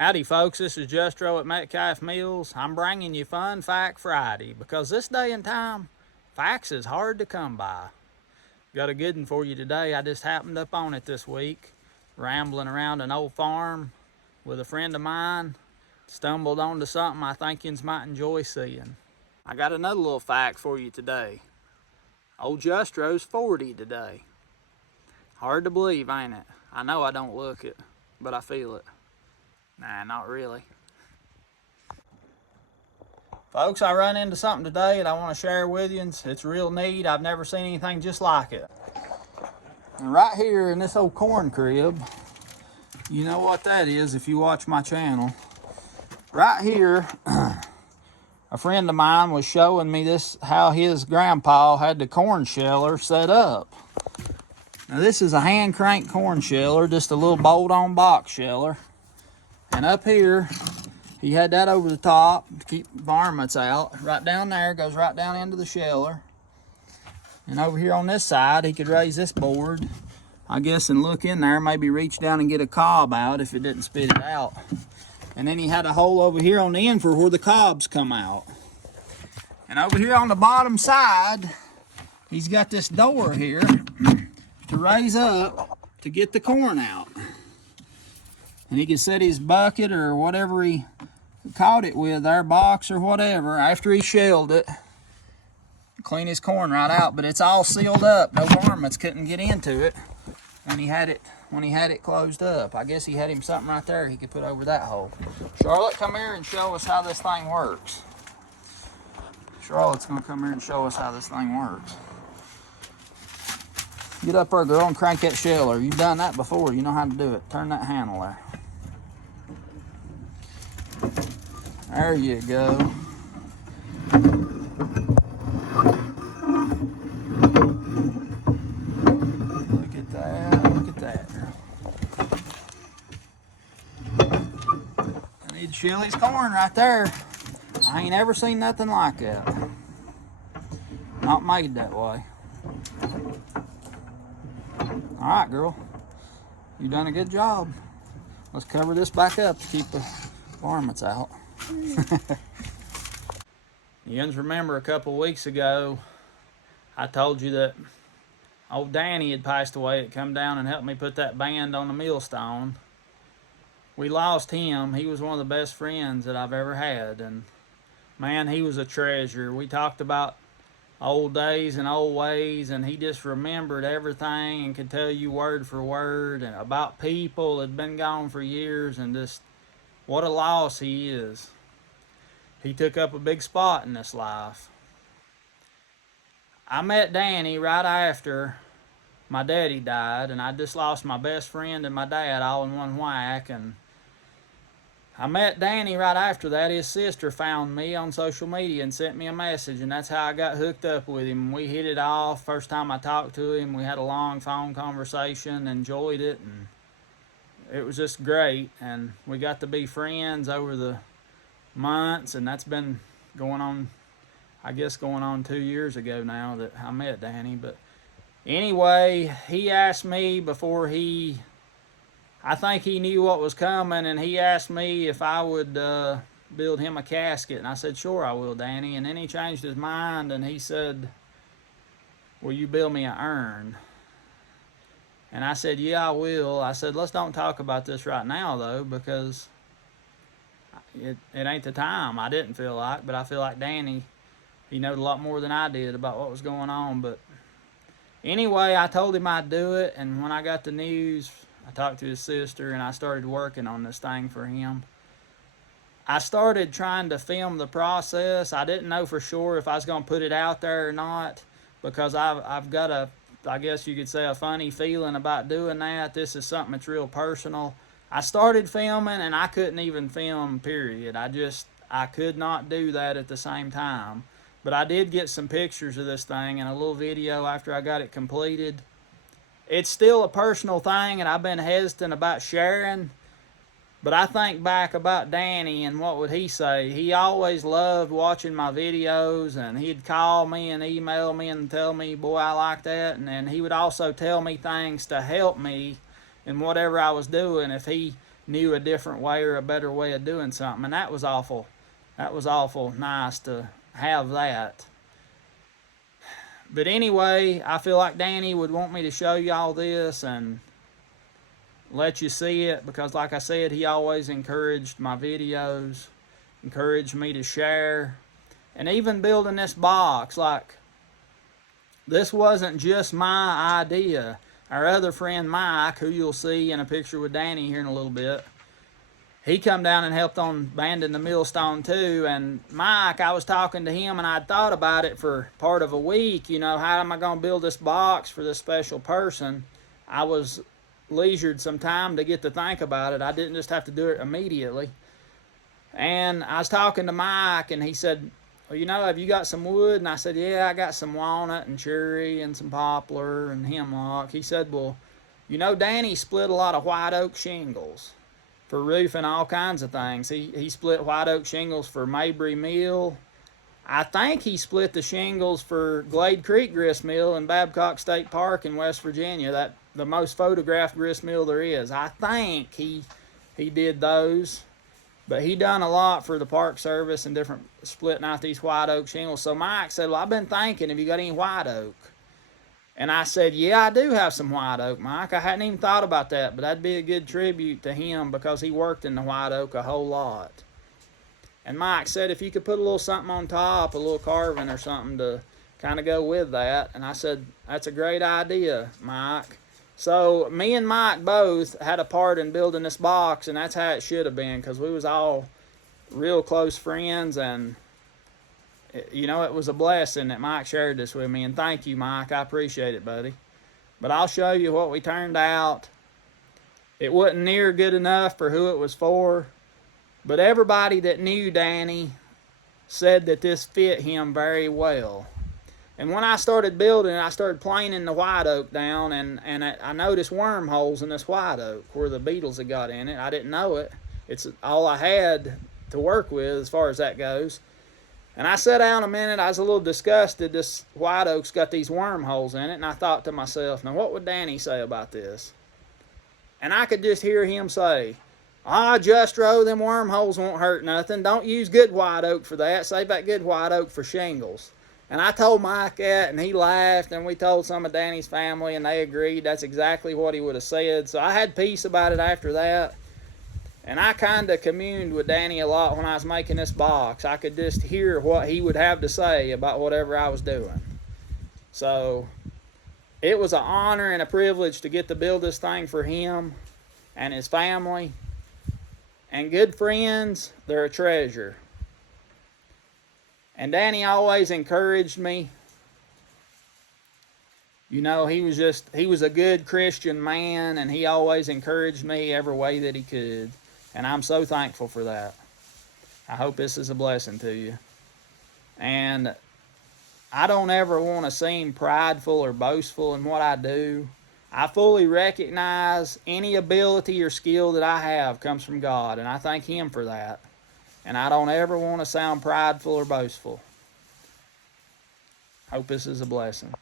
Howdy folks, this is Justro at Metcalf Mills. I'm bringing you Fun Fact Friday because this day and time, facts is hard to come by. Got a good one for you today. I just happened up on it this week, rambling around an old farm with a friend of mine. Stumbled onto something I think you might enjoy seeing. I got another little fact for you today. Old Justro's 40 today. Hard to believe, ain't it? I know I don't look it, but I feel it. Nah, not really. Folks, I run into something today that I want to share with you. It's real neat. I've never seen anything just like it. And right here in this old corn crib, you know what that is if you watch my channel. Right here, a friend of mine was showing me this, how his grandpa had the corn sheller set up. Now this is a hand crank corn sheller, just a little bolt-on box sheller. And up here, he had that over the top to keep varmints out. Right down there, goes right down into the sheller. And over here on this side, he could raise this board, I guess, and look in there, maybe reach down and get a cob out if it didn't spit it out. And then he had a hole over here on the end for where the cobs come out. And over here on the bottom side, he's got this door here to raise up to get the corn out. And he can set his bucket or whatever he caught it with, their box or whatever, after he shelled it, clean his corn right out. But it's all sealed up. No varmints couldn't get into it when he had it closed up. I guess he had him something right there he could put over that hole. Charlotte, come here and show us how this thing works. Charlotte's gonna come here and show us how this thing works. Get up there, girl, and crank that sheller. You've done that before. You know how to do it. Turn that handle there. There you go. Look at that, look at that. I need to shell his corn right there. I ain't ever seen nothing like that. Not made that way. All right, girl. You done a good job. Let's cover this back up to keep the varmints out. You guys remember a couple weeks ago, I told you that old Danny had passed away. It come down and helped me put that band on the millstone. We lost him. He was one of the best friends that I've ever had, and man, he was a treasure. We talked about old days and old ways, and he just remembered everything and could tell you word for word and about people that had been gone for years, and just what a loss he is. He took up a big spot in this life. I met Danny right after my daddy died, and I just lost my best friend and my dad all in one whack. And I met Danny right after that. His sister found me on social media and sent me a message, and that's how I got hooked up with him. We hit it off. First time I talked to him, we had a long phone conversation, enjoyed it, and it was just great. And we got to be friends over the months, and that's been going on, I guess, going on 2 years ago now that I met Danny. But anyway, he asked me before I think he knew what was coming, and he asked me if I would build him a casket, and I said, sure I will, Danny. And then he changed his mind, and he said, will you build me an urn? And I said, yeah, I will. I said, let's don't talk about this right now, though, because it ain't the time. I didn't feel like, but I feel like Danny, he knowed a lot more than I did about what was going on. But anyway, I told him I'd do it, and when I got the news, I talked to his sister, and I started working on this thing for him. I started trying to film the process. I didn't know for sure if I was going to put it out there or not, because I've got I guess you could say, a funny feeling about doing that. This is something that's real personal. I started filming, and I couldn't even film, period. I could not do that at the same time. But I did get some pictures of this thing and a little video after I got it completed. It's still a personal thing, and I've been hesitant about sharing. But I think back about Danny, and what would he say? He always loved watching my videos, and he'd call me and email me and tell me, boy, I like that. And then he would also tell me things to help me in whatever I was doing. If he knew a different way or a better way of doing something. And that was awful nice to have that. But anyway, I feel like Danny would want me to show you all this and let you see it, because like I said, he always encouraged my videos, encouraged me to share. And even building this box, like, this wasn't just my idea. Our other friend Mike, who you'll see in a picture with Danny here in a little bit, he come down and helped on banding the millstone too. And Mike, I was talking to him and I'd thought about it for part of a week. You know, how am I going to build this box for this special person? I was leisured some time to get to think about it. I didn't just have to do it immediately. And I was talking to Mike and he said, well, you know, have you got some wood? And I said, yeah, I got some walnut and cherry and some poplar and hemlock. He said, well, you know, Danny split a lot of white oak shingles for roofing all kinds of things. He split white oak shingles for Mabry Mill. I think he split the shingles for Glade Creek Grist Mill in Babcock State Park in West Virginia. That the most photographed grist mill there is. I think he did those. But he done a lot for the Park Service and different, splitting out these white oak shingles. So Mike said, well, I've been thinking, have you got any white oak? And I said, yeah, I do have some white oak, Mike. I hadn't even thought about that, but that'd be a good tribute to him because he worked in the white oak a whole lot. And Mike said, if you could put a little something on top, a little carving or something to kind of go with that. And I said, that's a great idea, Mike. So me and Mike both had a part in building this box, and that's how it should have been, because we was all real close friends, and you know, it was a blessing that Mike shared this with me. And thank you, Mike. I appreciate it, buddy. But I'll show you what we turned out. It wasn't near good enough for who it was for, but everybody that knew Danny said that this fit him very well. And when I started building, I started planing the white oak down, and I noticed wormholes in this white oak where the beetles had got in it. I didn't know it. It's all I had to work with as far as that goes. And I sat down a minute. I was a little disgusted. This white oak's got these wormholes in it, and I thought to myself, now what would Danny say about this? And I could just hear him say, Justro, them wormholes won't hurt nothing. Don't use good white oak for that. Save that good white oak for shingles. And I told Mike that, and he laughed, and we told some of Danny's family, and they agreed that's exactly what he would have said. So I had peace about it after that. And I kind of communed with Danny a lot when I was making this box. I could just hear what he would have to say about whatever I was doing. So it was an honor and a privilege to get to build this thing for him and his family. And good friends, they're a treasure. And Danny always encouraged me. You know, he was a good Christian man, and he always encouraged me every way that he could. And I'm so thankful for that. I hope this is a blessing to you. And I don't ever want to seem prideful or boastful in what I do. I fully recognize any ability or skill that I have comes from God, and I thank Him for that. And I don't ever want to sound prideful or boastful. Hope this is a blessing.